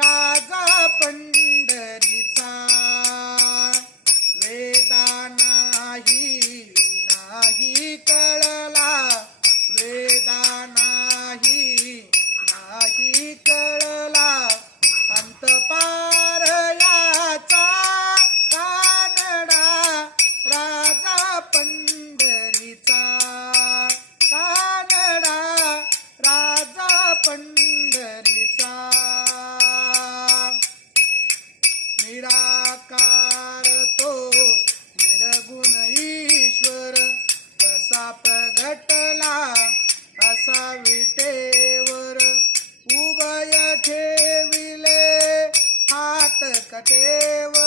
राजा पंढरीचा वेदा नाही कळला वेदा नाही कळला अंत पार याचा कानडा राजा पंढरीचा कानडा राजा पंढरीचा निराकार तो निर्गुण ईश्वर कसा प्रगटला असा विटेवर उभय ठेविले हात कटेवर